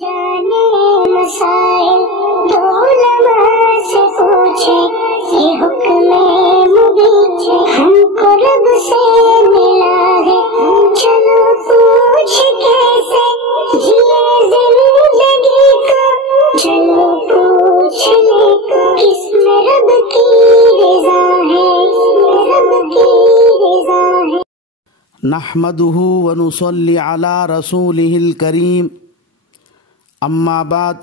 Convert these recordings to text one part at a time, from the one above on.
جانے مسائل دو علماء سے پوچھے، یہ حکم مبین ہم کو رب سے ملا ہے، چلو پوچھ کیسے جیے زندگی کو، چلو پوچھ لے کس میں رب کی رضا ہے، رب کی رضا ہے۔ نحمده ونصلي على رسوله الكريم، اما بعد،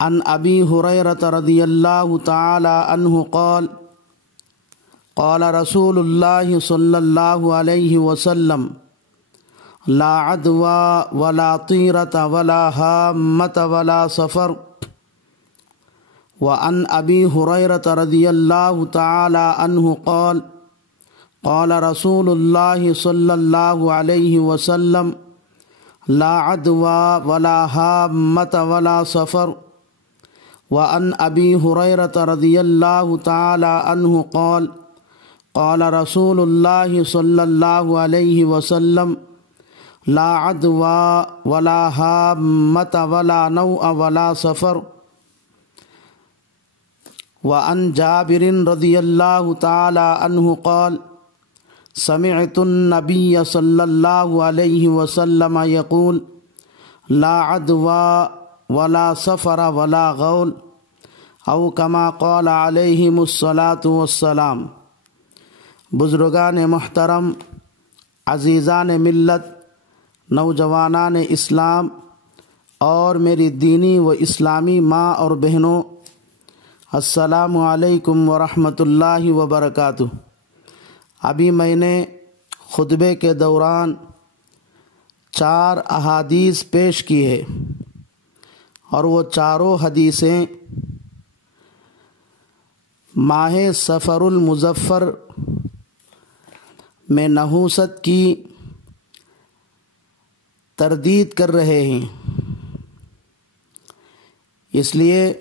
عن ابی ہریرہ رضی اللہ تعالی عنہ قال قال رسول اللہ صلی اللہ علیہ وسلم لا عدوى ولا طیرة ولا ہامة ولا سفر۔ وعن ابی ہریرہ رضی اللہ تعالی عنہ قال قال رسول اللہ صلی اللہ علیہ وسلم لا عدوى ولا ہامة ولا سفر۔ وعن ابی ہریرہ رضی اللہ تعالی عنہ قال قال رسول اللہ صلی اللہ علیہ وسلم لا عدوى ولا ہامة ولا نوء ولا سفر۔ وعن جابر رضی اللہ تعالی عنہ قال سمعت النبی صلی اللہ علیہ وسلم یقول لا عدوى ولا سفر ولا غول، او کما قال علیہم الصلاة والسلام۔ بزرگان محترم، عزیزان ملت، نوجوانان اسلام اور میری دینی و اسلامی ماں اور بہنوں، السلام علیکم ورحمۃ اللہ وبرکاتہ۔ ابھی میں نے خطبے کے دوران 4 احادیث پیش کی ہے، اور وہ چاروں حدیثیں ماہ سفر المظفر میں نحوست کی تردید کر رہے ہیں، اس لیے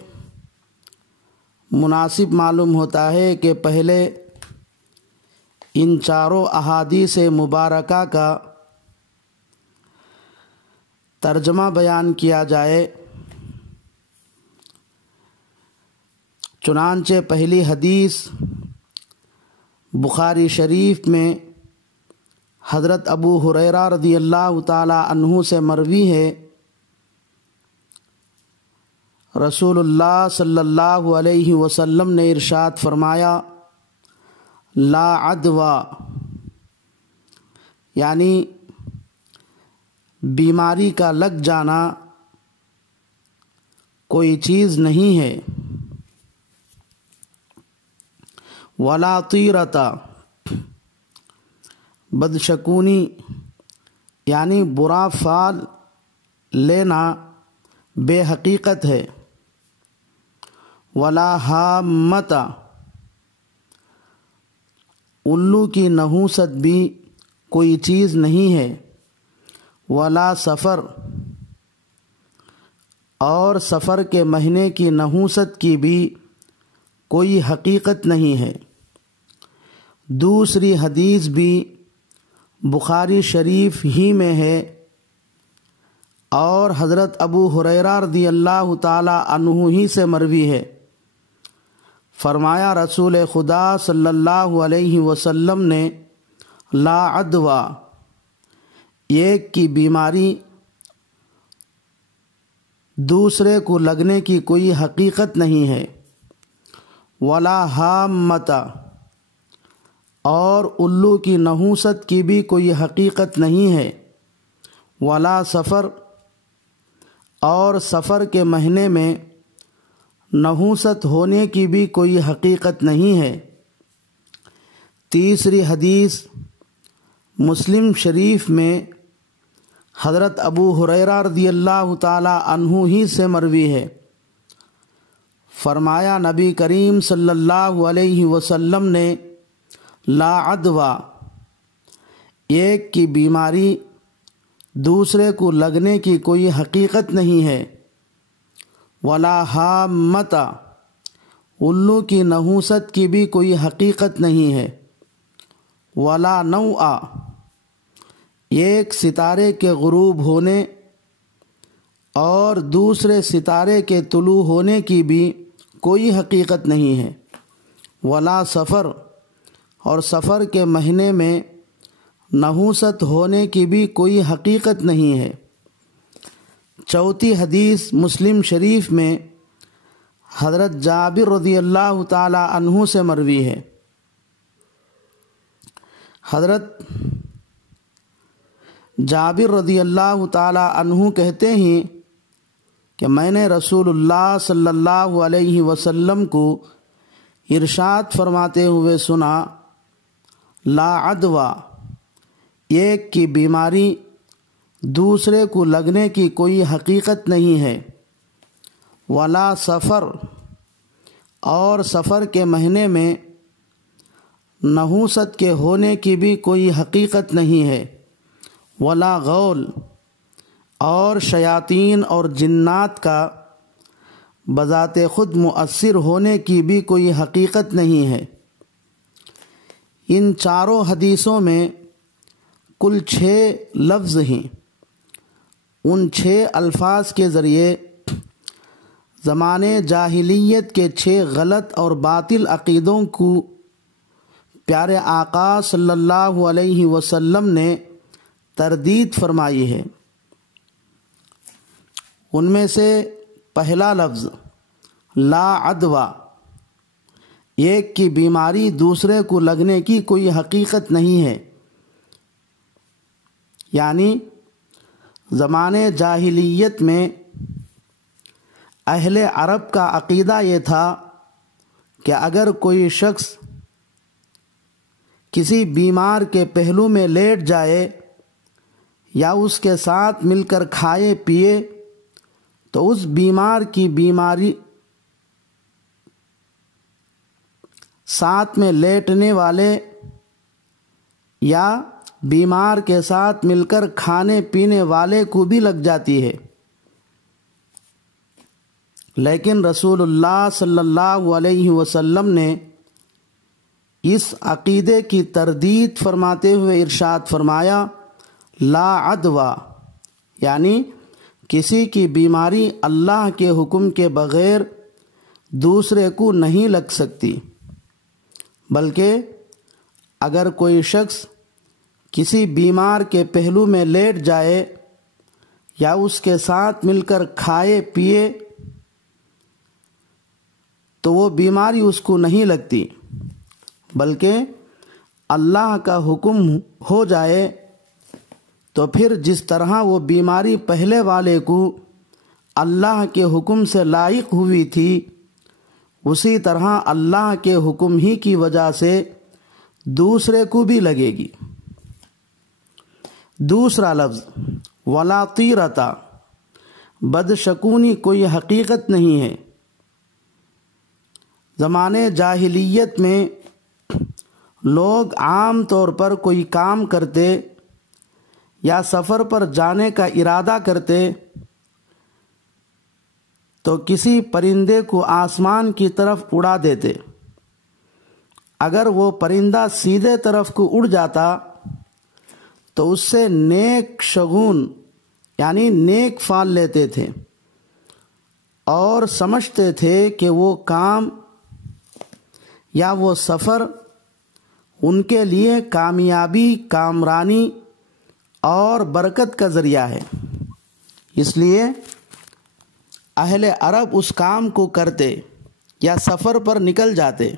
مناسب معلوم ہوتا ہے کہ پہلے ان چاروں احادیث مبارکہ کا ترجمہ بیان کیا جائے۔ چنانچہ پہلی حدیث بخاری شریف میں حضرت ابو ہریرہ رضی اللہ تعالی عنہ سے مروی ہے، رسول اللہ صلی اللہ علیہ وسلم نے ارشاد فرمایا لا عدوى، یعنی بیماری کا لگ جانا کوئی چیز نہیں ہے، ولا طیرۃ، بدشکونی یعنی برا فال لینا بے حقیقت ہے، ولا ہامۃ، الو کی نحوست بھی کوئی چیز نہیں ہے، ولا سفر، اور سفر کے مہینے کی نحوست کی بھی کوئی حقیقت نہیں ہے۔ دوسری حدیث بھی بخاری شریف ہی میں ہے، اور حضرت ابو ہریرہ رضی اللہ تعالی عنہ ہی سے مروی ہے۔ فرمایا رسول خدا صلی اللہ علیہ وسلم نے لا عدوى، ایک کی بیماری دوسرے کو لگنے کی کوئی حقیقت نہیں ہے، ولا ہامۃ، اور الو کی نحوست کی بھی کوئی حقیقت نہیں ہے، ولا سفر، اور سفر کے مہینے میں نحوست ہونے کی بھی کوئی حقیقت نہیں ہے۔ تیسری حدیث مسلم شریف میں حضرت ابو ہریرہ رضی اللہ تعالی عنہ ہی سے مروی ہے۔ فرمایا نبی کریم صلی اللہ علیہ وسلم نے لا عدوى، ایک کی بیماری دوسرے کو لگنے کی کوئی حقیقت نہیں ہے، ولا ہامۃ، الو کی نحوست کی بھی کوئی حقیقت نہیں ہے، ولا نوء، ایک ستارے کے غروب ہونے اور دوسرے ستارے کے طلوع ہونے کی بھی کوئی حقیقت نہیں ہے، ولا سفر، اور سفر کے مہینے میں نحوست ہونے کی بھی کوئی حقیقت نہیں ہے۔ چوتھی حدیث مسلم شریف میں حضرت جابر رضی اللہ تعالی عنہ سے مروی ہے۔ حضرت جابر رضی اللہ تعالی عنہ کہتے ہیں کہ میں نے رسول اللہ صلی اللہ علیہ وسلم کو ارشاد فرماتے ہوئے سنا، لا عدویٰ، ایک کی بیماری دوسرے کو لگنے کی کوئی حقیقت نہیں ہے، ولا سفر، اور سفر کے مہینے میں نحوست کے ہونے کی بھی کوئی حقیقت نہیں ہے، ولا غول، اور شیاطین اور جنات کا بذات خود مؤثر ہونے کی بھی کوئی حقیقت نہیں ہے۔ ان چاروں حدیثوں میں کل 6 لفظ ہیں۔ ان 6 الفاظ کے ذریعے زمانے جاہلیت کے 6 غلط اور باطل عقیدوں کو پیارے آقا صلی اللہ علیہ وسلم نے تردید فرمائی ہے۔ ان میں سے پہلا لفظ لا عدویٰ، ایک کی بیماری دوسرے کو لگنے کی کوئی حقیقت نہیں ہے، یعنی زمانے جاہلیت میں اہل عرب کا عقیدہ یہ تھا کہ اگر کوئی شخص کسی بیمار کے پہلو میں لیٹ جائے یا اس کے ساتھ مل کر کھائے پیے تو اس بیمار کی بیماری ساتھ میں لیٹنے والے یا بیمار کے ساتھ مل کر کھانے پینے والے کو بھی لگ جاتی ہے۔ لیکن رسول اللہ صلی اللہ علیہ وسلم نے اس عقیدے کی تردید فرماتے ہوئے ارشاد فرمایا، لا عدویٰ، یعنی کسی کی بیماری اللہ کے حکم کے بغیر دوسرے کو نہیں لگ سکتی، بلکہ اگر کوئی شخص کسی بیمار کے پہلو میں لیٹ جائے یا اس کے ساتھ مل کر کھائے پیے تو وہ بیماری اس کو نہیں لگتی، بلکہ اللہ کا حکم ہو جائے تو پھر جس طرح وہ بیماری پہلے والے کو اللہ کے حکم سے لائق ہوئی تھی، اسی طرح اللہ کے حکم ہی کی وجہ سے دوسرے کو بھی لگے گی۔ دوسرا لفظ ولا طیرتا، بدشگونی کوئی حقیقت نہیں ہے۔ زمانے جاہلیت میں لوگ عام طور پر کوئی کام کرتے یا سفر پر جانے کا ارادہ کرتے تو کسی پرندے کو آسمان کی طرف اڑا دیتے۔ اگر وہ پرندہ سیدھے طرف کو اڑ جاتا تو اس سے نیک شگون یعنی نیک فال لیتے تھے اور سمجھتے تھے کہ وہ کام یا وہ سفر ان کے لیے کامیابی، کامرانی اور برکت کا ذریعہ ہے۔ اس لیے اہل عرب اس کام کو کرتے یا سفر پر نکل جاتے،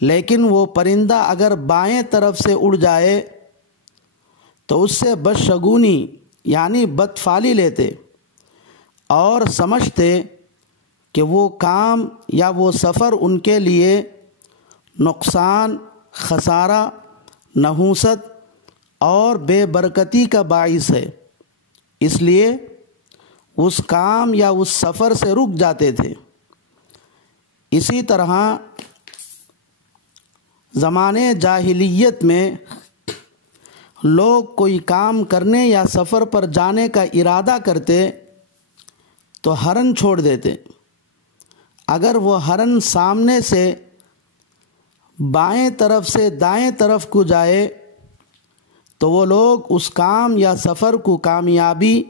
لیکن وہ پرندہ اگر بائیں طرف سے اڑ جائے تو اس سے بدشگونی یعنی بدفالی لیتے اور سمجھتے کہ وہ کام یا وہ سفر ان کے لیے نقصان، خسارہ، نحوست اور بے برکتی کا باعث ہے، اس لیے اس کام یا اس سفر سے رک جاتے تھے۔ اسی طرح زمانے جاہلیت میں لوگ کوئی کام کرنے یا سفر پر جانے کا ارادہ کرتے تو ہرن چھوڑ دیتے۔ اگر وہ ہرن سامنے سے بائیں طرف سے دائیں طرف کو جائے تو وہ لوگ اس کام یا سفر کو کامیابی،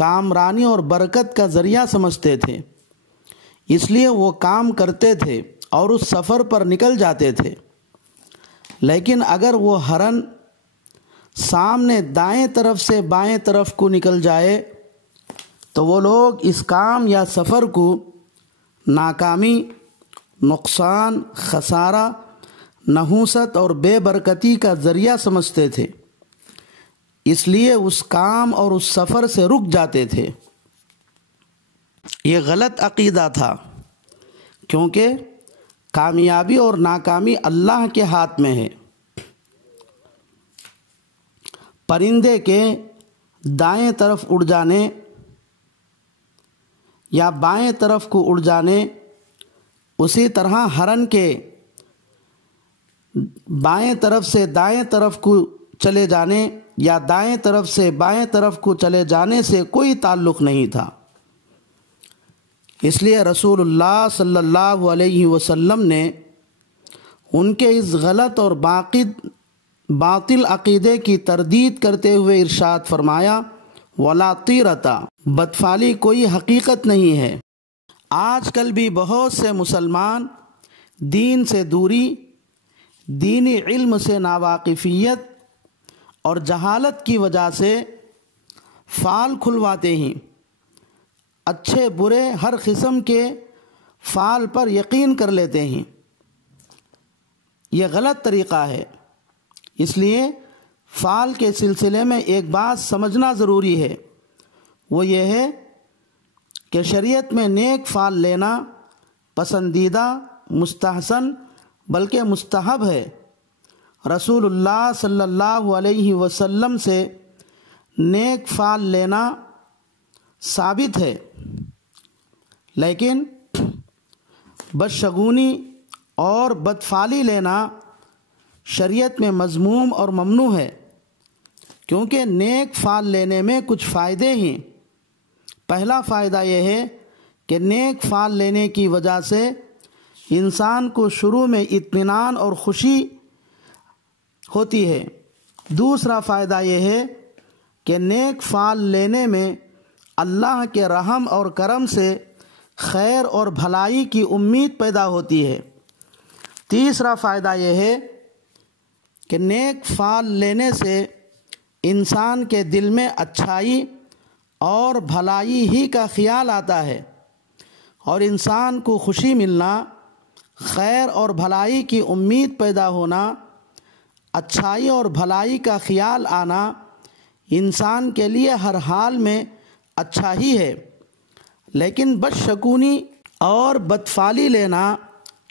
کامرانی اور برکت کا ذریعہ سمجھتے تھے، اس لیے وہ کام کرتے تھے اور اس سفر پر نکل جاتے تھے۔ لیکن اگر وہ ہرن سامنے دائیں طرف سے بائیں طرف کو نکل جائے تو وہ لوگ اس کام یا سفر کو ناکامی، نقصان، خسارہ، نحوست اور بے برکتی کا ذریعہ سمجھتے تھے، اس لیے اس کام اور اس سفر سے رک جاتے تھے۔ یہ غلط عقیدہ تھا، کیونکہ کامیابی اور ناکامی اللہ کے ہاتھ میں ہے۔ پرندے کے دائیں طرف اڑ جانے یا بائیں طرف کو اڑ جانے، اسی طرح ہرن کے بائیں طرف سے دائیں طرف کو چلے جانے یا دائیں طرف سے بائیں طرف کو چلے جانے سے کوئی تعلق نہیں تھا۔ اس لیے رسول اللہ صلی اللہ علیہ وسلم نے ان کے اس غلط اور باطل عقیدے کی تردید کرتے ہوئے ارشاد فرمایا، وَلَا طِيرَةَ، بدفعلی کوئی حقیقت نہیں ہے۔ آج کل بھی بہت سے مسلمان دین سے دوری، دینی علم سے ناواقفیت اور جہالت کی وجہ سے فعال کھلواتے ہیں، اچھے برے ہر قسم کے فعال پر یقین کر لیتے ہیں۔ یہ غلط طریقہ ہے، اس لیے فعال کے سلسلے میں ایک بات سمجھنا ضروری ہے، وہ یہ ہے کہ شریعت میں نیک فعل لینا پسندیدہ، مستحسن بلکہ مستحب ہے۔ رسول اللہ صلی اللہ علیہ وسلم سے نیک فعل لینا ثابت ہے، لیکن بدشگونی اور بدفعلی لینا شریعت میں مذموم اور ممنوع ہے، کیونکہ نیک فعل لینے میں کچھ فائدے ہیں۔ پہلا فائدہ یہ ہے کہ نیک فعل لینے کی وجہ سے انسان کو شروع میں اطمینان اور خوشی ہوتی ہے۔ دوسرا فائدہ یہ ہے کہ نیک فعل لینے میں اللہ کے رحم اور کرم سے خیر اور بھلائی کی امید پیدا ہوتی ہے۔ تیسرا فائدہ یہ ہے کہ نیک فعل لینے سے انسان کے دل میں اچھائی اور بھلائی ہی کا خیال آتا ہے، اور انسان کو خوشی ملنا، خیر اور بھلائی کی امید پیدا ہونا، اچھائی اور بھلائی کا خیال آنا انسان کے لیے ہر حال میں اچھا ہی ہے۔ لیکن بدشگونی اور بدفعلی لینا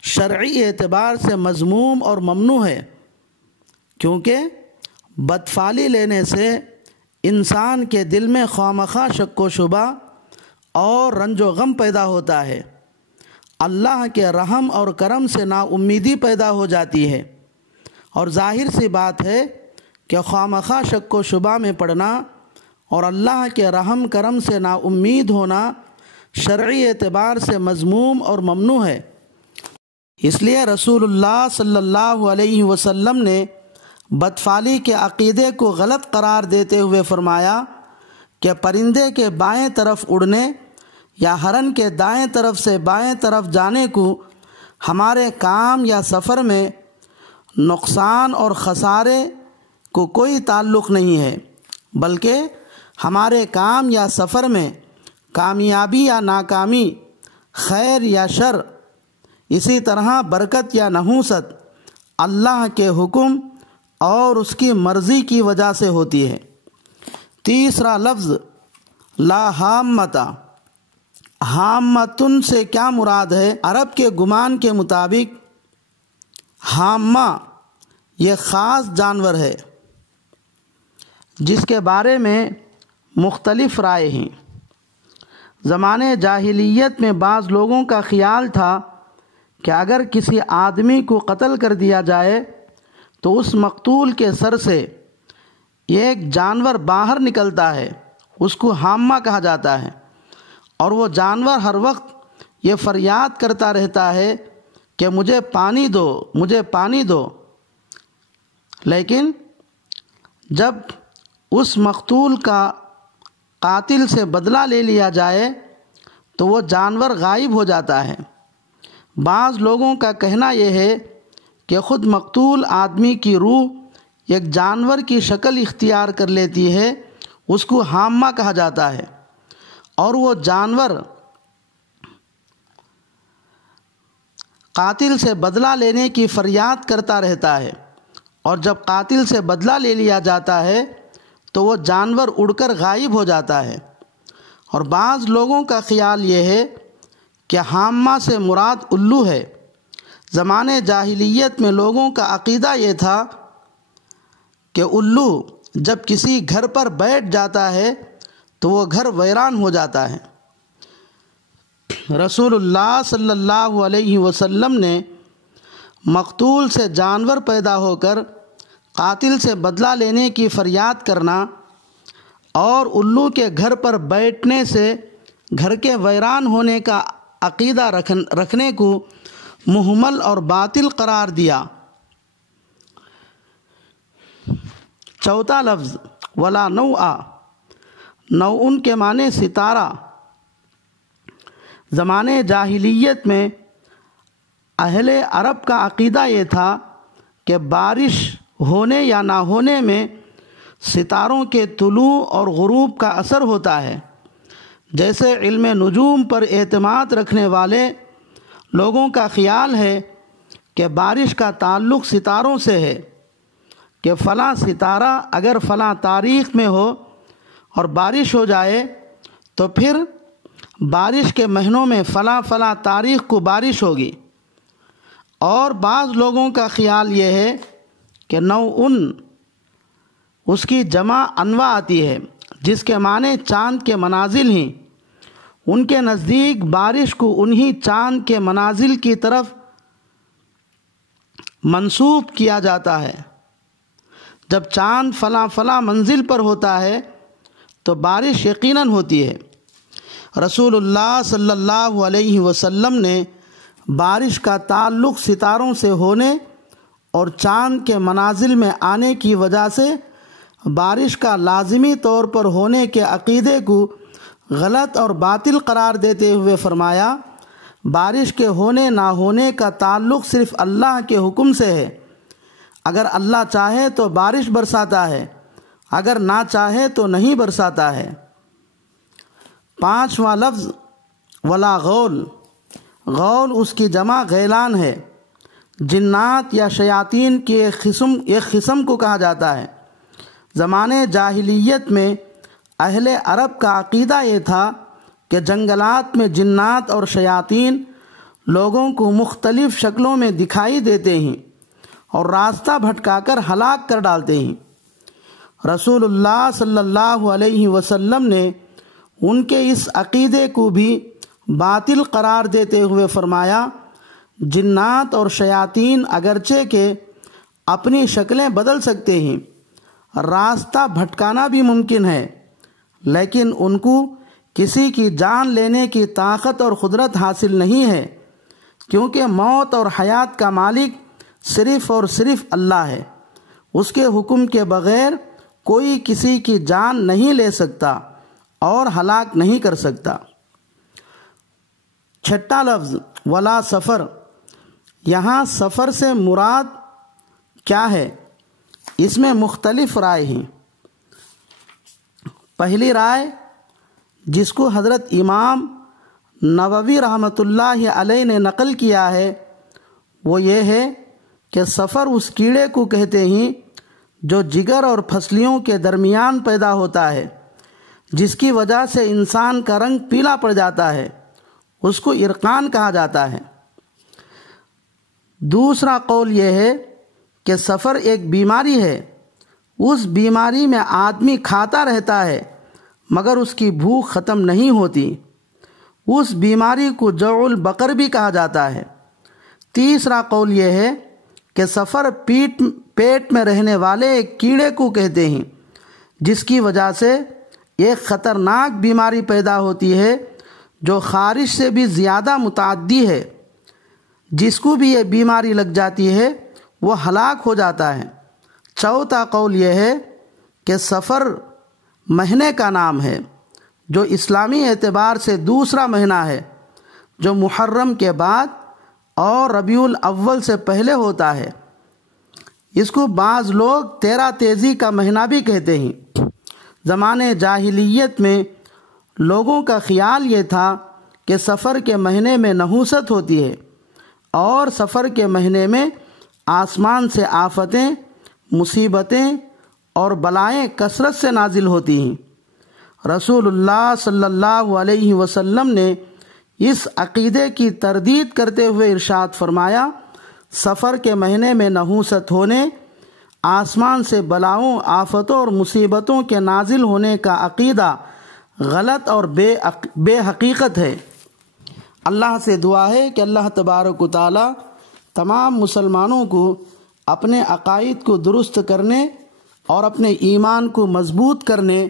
شرعی اعتبار سے مذموم اور ممنوع ہے، کیونکہ بدفعلی لینے سے انسان کے دل میں خوامخواہ شک و شبہ اور رنج و غم پیدا ہوتا ہے، اللہ کے رحم اور کرم سے نا امیدی پیدا ہو جاتی ہے، اور ظاہر سی بات ہے کہ خوامخواہ شک و شبہ میں پڑنا اور اللہ کے رحم کرم سے نا امید ہونا شرعی اعتبار سے مذموم اور ممنوع ہے۔ اس لیے رسول اللہ صلی اللہ علیہ وسلم نے بدفعلی کے عقیدے کو غلط قرار دیتے ہوئے فرمایا کہ پرندے کے بائیں طرف اڑنے یا ہرن کے دائیں طرف سے بائیں طرف جانے کو ہمارے کام یا سفر میں نقصان اور خسارے کو کوئی تعلق نہیں ہے، بلکہ ہمارے کام یا سفر میں کامیابی یا ناکامی، خیر یا شر، اسی طرح برکت یا نحوست اللہ کے حکم اور اس کی مرضی کی وجہ سے ہوتی ہے۔ تیسرا لفظ لا حامتا، حامتن سے کیا مراد ہے؟ عرب کے گمان کے مطابق حامہ یہ خاص جانور ہے جس کے بارے میں مختلف رائے ہیں۔ زمانے جاہلیت میں بعض لوگوں کا خیال تھا کہ اگر کسی آدمی کو قتل کر دیا جائے تو اس مقتول کے سر سے ایک جانور باہر نکلتا ہے، اس کو حامہ کہا جاتا ہے، اور وہ جانور ہر وقت یہ فریاد کرتا رہتا ہے کہ مجھے پانی دو، مجھے پانی دو۔ لیکن جب اس مقتول کا قاتل سے بدلہ لے لیا جائے تو وہ جانور غائب ہو جاتا ہے۔ بعض لوگوں کا کہنا یہ ہے کہ خود مقتول آدمی کی روح ایک جانور کی شکل اختیار کر لیتی ہے، اس کو حامہ کہا جاتا ہے، اور وہ جانور قاتل سے بدلہ لینے کی فریاد کرتا رہتا ہے، اور جب قاتل سے بدلہ لے لیا جاتا ہے تو وہ جانور اڑ کر غائب ہو جاتا ہے۔ اور بعض لوگوں کا خیال یہ ہے کہ حامہ سے مراد الو ہے۔ زمانے جاہلیت میں لوگوں کا عقیدہ یہ تھا کہ الو جب کسی گھر پر بیٹھ جاتا ہے تو وہ گھر ویران ہو جاتا ہے۔ رسول اللہ صلی اللہ علیہ وسلم نے مقتول سے جانور پیدا ہو کر قاتل سے بدلہ لینے کی فریاد کرنا اور الو کے گھر پر بیٹھنے سے گھر کے ویران ہونے کا عقیدہ رکھنے کو محمل اور باطل قرار دیا۔ چوتھا لفظ ولا نوع، نوع کے معنی ستارہ۔ زمانے جاہلیت میں اہل عرب کا عقیدہ یہ تھا کہ بارش ہونے یا نہ ہونے میں ستاروں کے طلوع اور غروب کا اثر ہوتا ہے۔ جیسے علم نجوم پر اعتماد رکھنے والے لوگوں کا خیال ہے کہ بارش کا تعلق ستاروں سے ہے، کہ فلاں ستارہ اگر فلاں تاریخ میں ہو اور بارش ہو جائے تو پھر بارش کے مہینوں میں فلاں فلاں تاریخ کو بارش ہوگی۔ اور بعض لوگوں کا خیال یہ ہے کہ نوع اس کی جمع انواع آتی ہے، جس کے معنی چاند کے منازل ہیں۔ ان کے نزدیک بارش کو انہی چاند کے منازل کی طرف منسوب کیا جاتا ہے۔ جب چاند فلاں فلاں منزل پر ہوتا ہے تو بارش یقیناً ہوتی ہے۔ رسول اللہ صلی اللہ علیہ وسلم نے بارش کا تعلق ستاروں سے ہونے اور چاند کے منازل میں آنے کی وجہ سے بارش کا لازمی طور پر ہونے کے عقیدے کو غلط اور باطل قرار دیتے ہوئے فرمایا، بارش کے ہونے نہ ہونے کا تعلق صرف اللہ کے حکم سے ہے۔ اگر اللہ چاہے تو بارش برساتا ہے، اگر نہ چاہے تو نہیں برساتا ہے۔ پانچواں لفظ ولا غول، غول اس کی جمع غیلان ہے۔ جنات یا شیاطین کی ایک قسم کو کہا جاتا ہے۔ زمانے جاہلیت میں اہل عرب کا عقیدہ یہ تھا کہ جنگلات میں جنات اور شیاطین لوگوں کو مختلف شکلوں میں دکھائی دیتے ہیں اور راستہ بھٹکا کر ہلاک کر ڈالتے ہیں۔ رسول اللہ صلی اللہ علیہ وسلم نے ان کے اس عقیدے کو بھی باطل قرار دیتے ہوئے فرمایا، جنات اور شیاطین اگرچہ کہ اپنی شکلیں بدل سکتے ہیں، راستہ بھٹکانا بھی ممکن ہے، لیکن ان کو کسی کی جان لینے کی طاقت اور قدرت حاصل نہیں ہے، کیونکہ موت اور حیات کا مالک صرف اور صرف اللہ ہے۔ اس کے حکم کے بغیر کوئی کسی کی جان نہیں لے سکتا اور ہلاک نہیں کر سکتا۔ چھٹا لفظ ولا سفر، یہاں سفر سے مراد کیا ہے؟ اس میں مختلف رائے ہیں۔ پہلی رائے جس کو حضرت امام نووی رحمۃ اللہ علیہ نے نقل کیا ہے وہ یہ ہے کہ سفر اس کیڑے کو کہتے ہیں جو جگر اور پھسلیوں کے درمیان پیدا ہوتا ہے، جس کی وجہ سے انسان کا رنگ پیلا پڑ جاتا ہے، اس کو ارقان کہا جاتا ہے۔ دوسرا قول یہ ہے کہ سفر ایک بیماری ہے، اس بیماری میں آدمی کھاتا رہتا ہے مگر اس کی بھوک ختم نہیں ہوتی، اس بیماری کو جوع البقر بھی کہا جاتا ہے۔ تیسرا قول یہ ہے کہ سفر پیٹ میں رہنے والے ایک کیڑے کو کہتے ہیں، جس کی وجہ سے ایک خطرناک بیماری پیدا ہوتی ہے جو خارش سے بھی زیادہ متعدی ہے، جس کو بھی یہ بیماری لگ جاتی ہے وہ ہلاک ہو جاتا ہے۔ چوتھا قول یہ ہے کہ سفر مہینے کا نام ہے، جو اسلامی اعتبار سے دوسرا مہینہ ہے، جو محرم کے بعد اور ربیع الاول سے پہلے ہوتا ہے۔ اس کو بعض لوگ 13 تیزی کا مہینہ بھی کہتے ہیں۔ زمانے جاہلیت میں لوگوں کا خیال یہ تھا کہ سفر کے مہینے میں نحوست ہوتی ہے اور سفر کے مہینے میں آسمان سے آفتیں، مصیبتیں اور بلائیں کثرت سے نازل ہوتی ہیں۔ رسول اللہ صلی اللہ علیہ وسلم نے اس عقیدے کی تردید کرتے ہوئے ارشاد فرمایا، سفر کے مہینے میں نحوست ہونے، آسمان سے بلاؤں، آفتوں اور مصیبتوں کے نازل ہونے کا عقیدہ غلط اور بے حقیقت ہے۔ اللہ سے دعا ہے کہ اللہ تبارک و تعالی تمام مسلمانوں کو اپنے عقائد کو درست کرنے اور اپنے ایمان کو مضبوط کرنے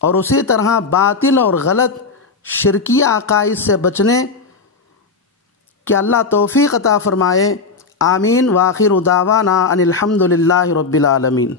اور اسی طرح باطل اور غلط شرکیہ عقائد سے بچنے کہ اللہ توفیق عطا فرمائے۔ آمین۔ وآخر دعوانا ان الحمد للہ رب العالمین۔